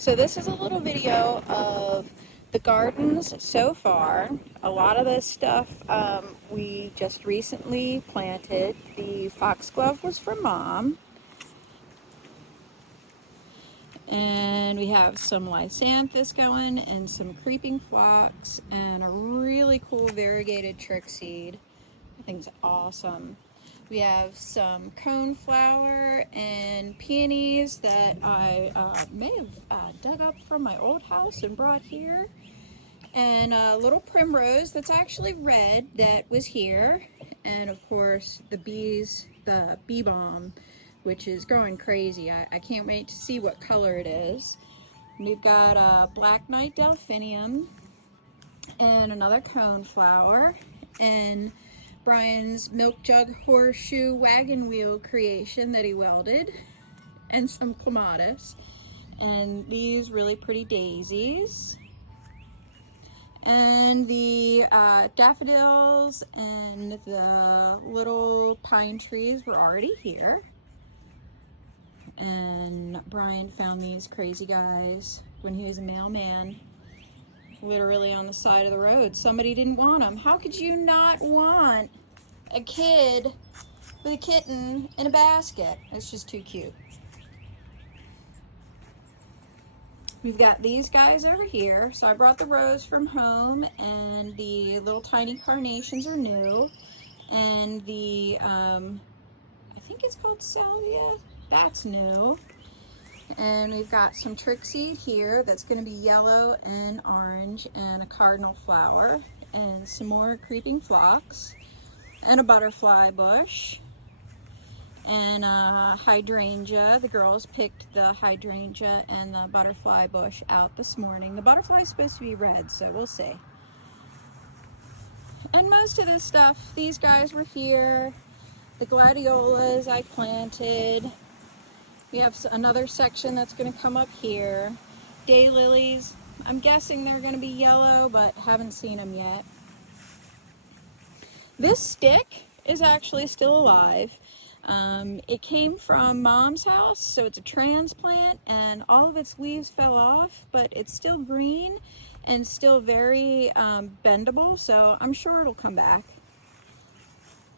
So this is a little video of the gardens so far. A lot of this stuff we just recently planted. The foxglove was from Mom. And we have some lysanthes going and some creeping phlox and a really cool variegated trickseed. I think it's awesome. We have some coneflower and peonies that I may have dug up from my old house and brought here. And a little primrose that's actually red that was here. And of course the bees, the bee balm, which is growing crazy. I can't wait to see what color it is. We've got a black knight delphinium and another coneflower and Brian's milk jug horseshoe wagon wheel creation that he welded, and some clematis, and these really pretty daisies. And the daffodils and the little pine trees were already here. And Brian found these crazy guys when he was a mailman, literally on the side of the road. Somebody didn't want them. How could you not want a kid with a kitten in a basket? It's just too cute. We've got these guys over here. So I brought the rose from home, and the little tiny carnations are new. And the, I think it's called salvia, that's new. And we've got some trickseed here that's going to be yellow and orange, and a cardinal flower, and some more creeping phlox, and a butterfly bush, and a hydrangea. The girls picked the hydrangea and the butterfly bush out this morning. The butterfly is supposed to be red, so we'll see. And most of this stuff, these guys were here. The gladiolas I planted. We have another section that's going to come up here. Daylilies, I'm guessing they're going to be yellow, but haven't seen them yet. This stick is actually still alive. It came from Mom's house, so it's a transplant, and all of its leaves fell off, but it's still green and still very bendable, so I'm sure it'll come back.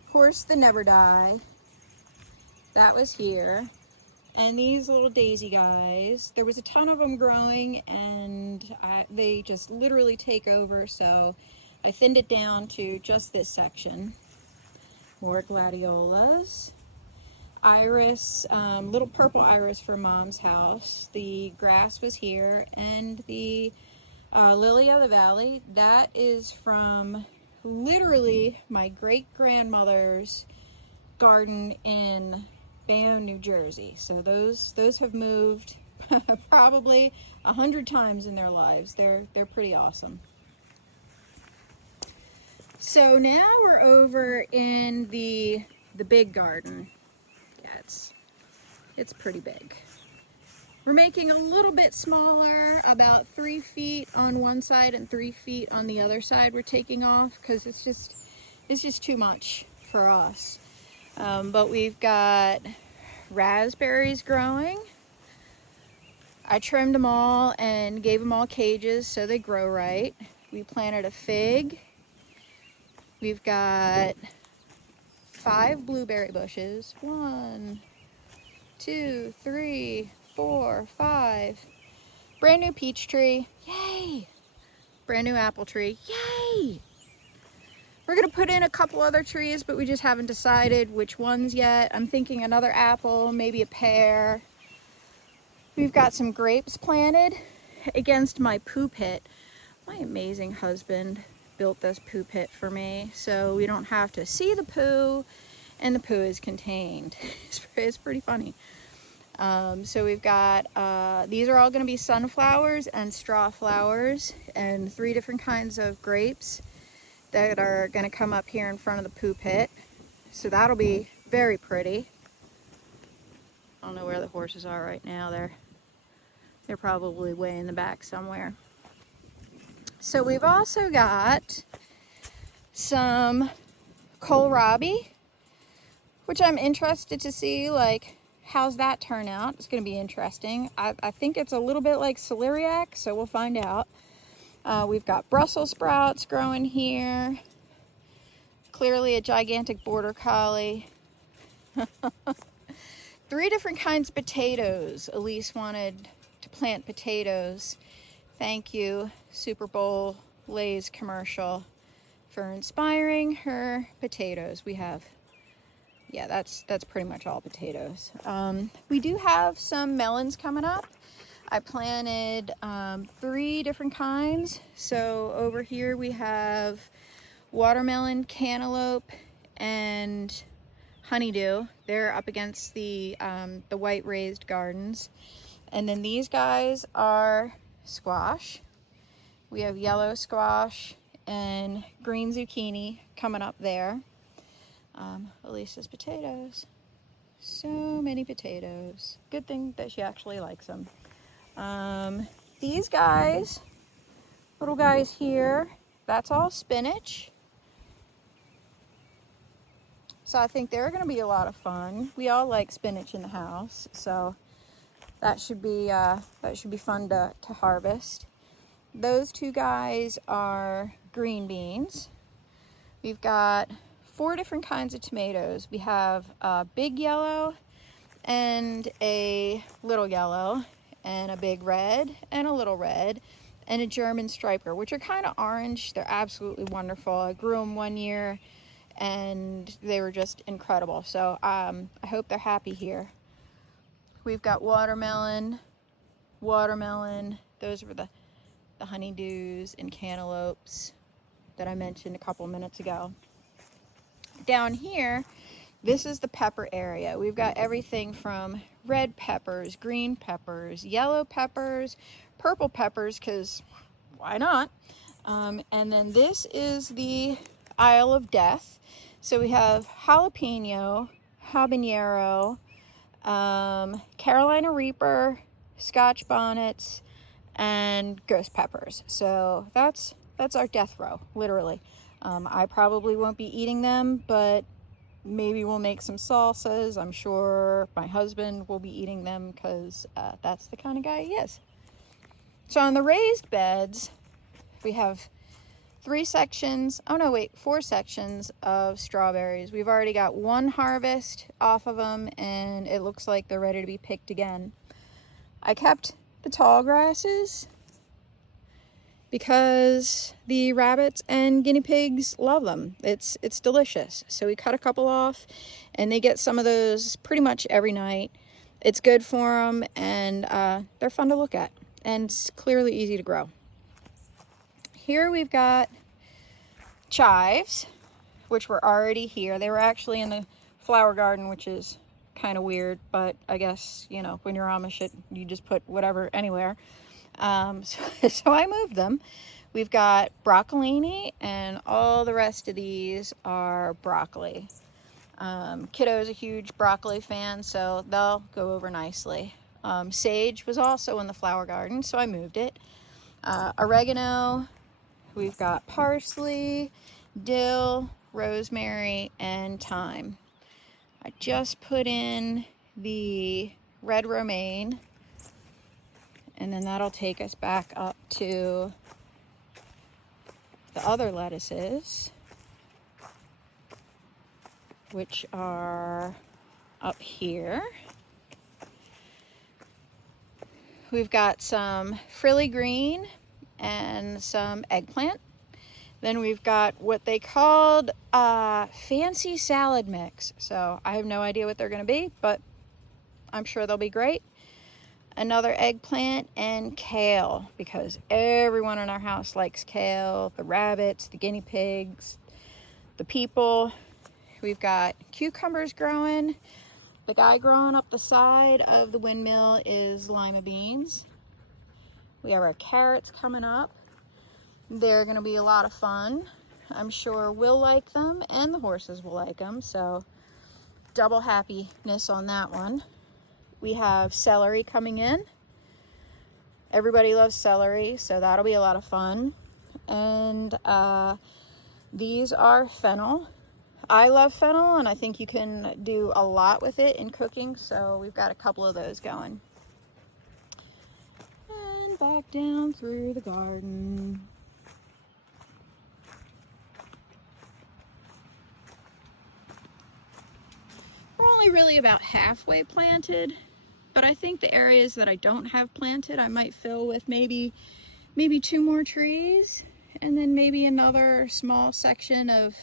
Of course, the Never Die, that was here. And these little daisy guys, there was a ton of them growing, and they just literally take over, so I thinned it down to just this section. More gladiolas. Iris, little purple iris from Mom's house. The grass was here, and the lily of the valley, that is from literally my great-grandmother's garden in Bayonne, New Jersey. So those have moved probably 100 times in their lives. They're pretty awesome. So now we're over in the big garden. Yeah, it's pretty big. We're making a little bit smaller, about 3 feet on one side and 3 feet on the other side. We're taking off because it's just too much for us. But we've got raspberries growing. I trimmed them all and gave them all cages so they grow right. We planted a fig. We've got 5 blueberry bushes. 1, 2, 3, 4, 5. Brand new peach tree. Yay! Brand new apple tree. Yay! We're going to put in a couple other trees, but we just haven't decided which ones yet. I'm thinking another apple, maybe a pear. We've got some grapes planted against my poo pit. My amazing husband built this poo pit for me, so we don't have to see the poo, and the poo is contained. It's pretty funny. So we've got, these are all going to be sunflowers and straw flowers, and 3 different kinds of grapes that are going to come up here in front of the poo pit. So that'll be very pretty. I don't know where the horses are right now. They're probably way in the back somewhere. So we've also got some kohlrabi, which I'm interested to see like how's that turn out? It's going to be interesting. I think it's a little bit like celeriac, so we'll find out. We've got Brussels sprouts growing here. Clearly a gigantic border collie. 3 different kinds of potatoes. Elise wanted to plant potatoes. Thank you, Super Bowl Lay's commercial, for inspiring her potatoes. We have, yeah, that's pretty much all potatoes. We do have some melons coming up. I planted 3 different kinds. So over here we have watermelon, cantaloupe, and honeydew. They're up against the white raised gardens. And then these guys are squash. We have yellow squash and green zucchini coming up there. Elisa's potatoes. So many potatoes. Good thing that she actually likes them. These guys, little guys here, that's all spinach. So I think they're going to be a lot of fun. We all like spinach in the house, so that should be fun to harvest. Those 2 guys are green beans. We've got 4 different kinds of tomatoes. We have a big yellow and a little yellow and a big red and a little red and a German striper, which are kind of orange. They're absolutely wonderful. I grew them one year and they were just incredible. So I hope they're happy here. We've got watermelon. Those were the honeydews and cantaloupes that I mentioned a couple minutes ago. Down here, this is the pepper area. We've got everything from red peppers, green peppers, yellow peppers, purple peppers, because why not? And then this is the Isle of Death. So we have jalapeno, habanero, Carolina Reaper, Scotch bonnets, and ghost peppers. So that's our death row, literally. I probably won't be eating them, but maybe we'll make some salsas. I'm sure my husband will be eating them because that's the kind of guy he is. So on the raised beds, we have 4 sections of strawberries. We've already got 1 harvest off of them, and it looks like they're ready to be picked again. I kept the tall grasses because the rabbits and guinea pigs love them. It's delicious. So we cut a couple off, and they get some of those pretty much every night. It's good for them, and they're fun to look at, and it's clearly easy to grow. Here we've got chives, which were already here. They were actually in the flower garden, which is kind of weird, but I guess, you know, when you're Amish, you just put whatever anywhere. So I moved them. We've got broccolini, and all the rest of these are broccoli. Kiddo's a huge broccoli fan, so they'll go over nicely. Sage was also in the flower garden, so I moved it. Oregano, we've got parsley, dill, rosemary, and thyme. I just put in the red romaine, and then that'll take us back up to the other lettuces, which are up here. We've got some frilly green and some eggplant. Then we've got what they called fancy salad mix. So I have no idea what they're going to be, but I'm sure they'll be great. Another eggplant and kale, because everyone in our house likes kale. The rabbits, the guinea pigs, the people. We've got cucumbers growing. The guy growing up the side of the windmill is lima beans. We have our carrots coming up. They're going to be a lot of fun. I'm sure we'll like them, and the horses will like them, so double happiness on that one. We have celery coming in. Everybody loves celery, so that'll be a lot of fun. And these are fennel. I love fennel, and I think you can do a lot with it in cooking, so we've got a couple of those going. And back down through the garden. We're only really about halfway planted, but I think the areas that I don't have planted, I might fill with maybe 2 more trees, and then maybe another small section of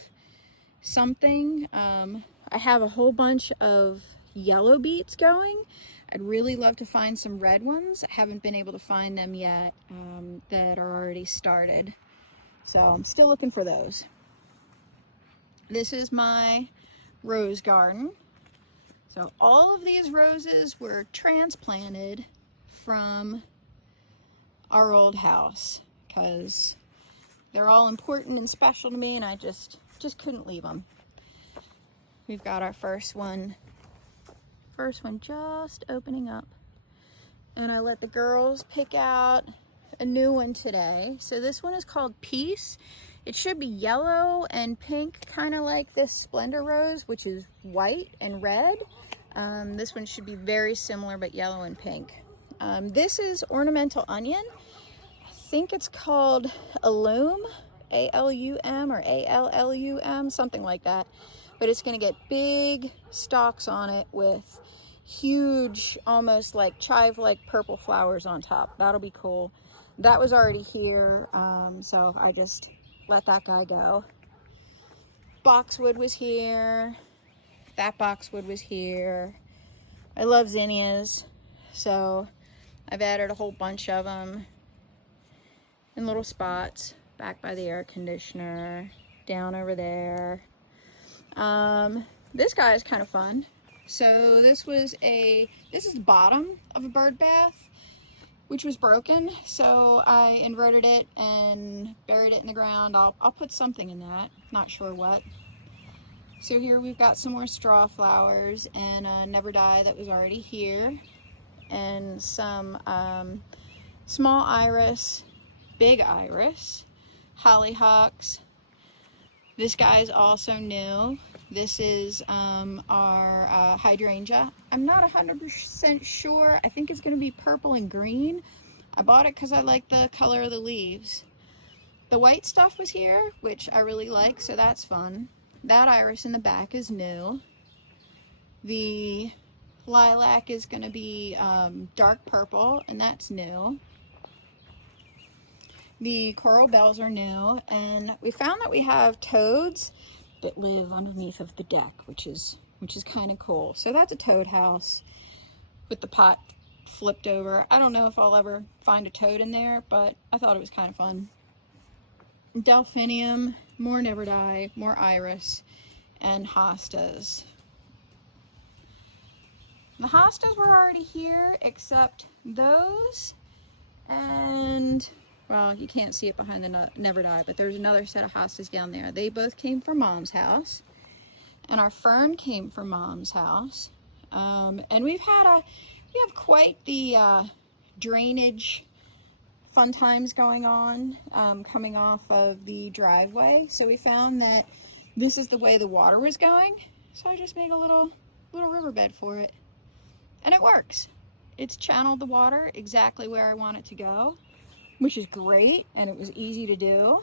something. I have a whole bunch of yellow beets going. I'd really love to find some red ones. I haven't been able to find them yet that are already started. So I'm still looking for those. This is my rose garden. So all of these roses were transplanted from our old house because they're all important and special to me, and I just couldn't leave them. We've got our first one just opening up, and I let the girls pick out a new one today. So this one is called Peace. It should be yellow and pink, kind of like this Splendor Rose, which is white and red. This one should be very similar, but yellow and pink. This is ornamental onion. I think it's called Allum, A-L-U-M or A-L-L-U-M, something like that. But it's going to get big stalks on it with huge, almost like chive-like purple flowers on top. That'll be cool. That was already here, so I just let that guy go. Boxwood was here. That boxwood was here. I love zinnias, so I've added a whole bunch of them in little spots back by the air conditioner, down over there. This guy is kind of fun. So this is the bottom of a bird bath, which was broken. So I inverted it and buried it in the ground. I'll put something in that, not sure what. So here we've got some more straw flowers and a never die that was already here, and some small iris, big iris, hollyhocks. This guy's also new. This is our hydrangea. I'm not 100% sure. I think it's going to be purple and green. I bought it because I like the color of the leaves. The white stuff was here, which I really like, so that's fun. That iris in the back is new. The lilac is going to be dark purple, and that's new. The coral bells are new, and we found that we have toads that live underneath of the deck, which is kind of cool. So that's a toad house with the pot flipped over. I don't know if I'll ever find a toad in there, but I thought it was kind of fun. Delphinium, more never die, more iris, and hostas. The hostas were already here, except those, and well, you can't see it behind the never die, but there's another set of hostas down there. They both came from Mom's house, and our fern came from Mom's house. And we have quite the drainage fun times going on, coming off of the driveway. So we found that this is the way the water was going. So I just made a little riverbed for it, and it works. It's channeled the water exactly where I want it to go, which is great, and it was easy to do.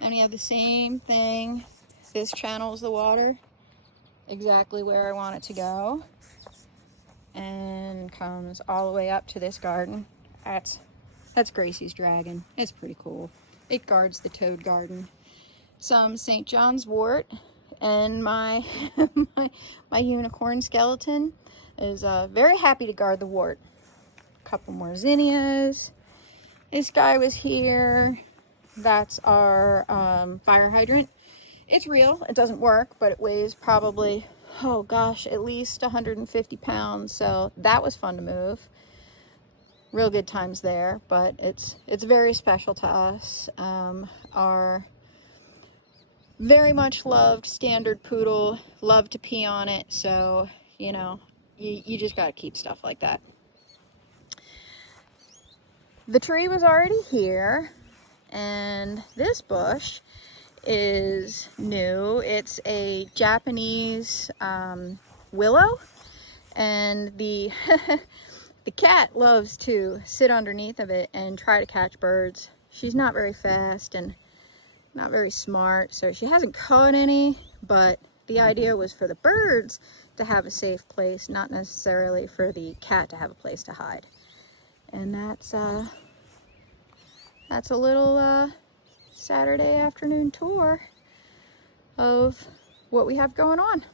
And we have the same thing. This channels the water exactly where I want it to go, and comes all the way up to this garden. That's Gracie's dragon. It's pretty cool. It guards the toad garden. Some St. John's wort, and my my unicorn skeleton is very happy to guard the wort. A couple more zinnias. This guy was here. That's our fire hydrant. It's real. It doesn't work, but it weighs probably, oh gosh, at least 150 pounds. So that was fun to move. Real good times there, but it's very special to us. Our very much loved standard poodle loved to pee on it, so you know, you just got to keep stuff like that. The tree was already here, and this bush is new. It's a Japanese willow, and the the cat loves to sit underneath of it and try to catch birds. She's not very fast and not very smart, so she hasn't caught any, but the idea was for the birds to have a safe place, not necessarily for the cat to have a place to hide. And that's a little Saturday afternoon tour of what we have going on.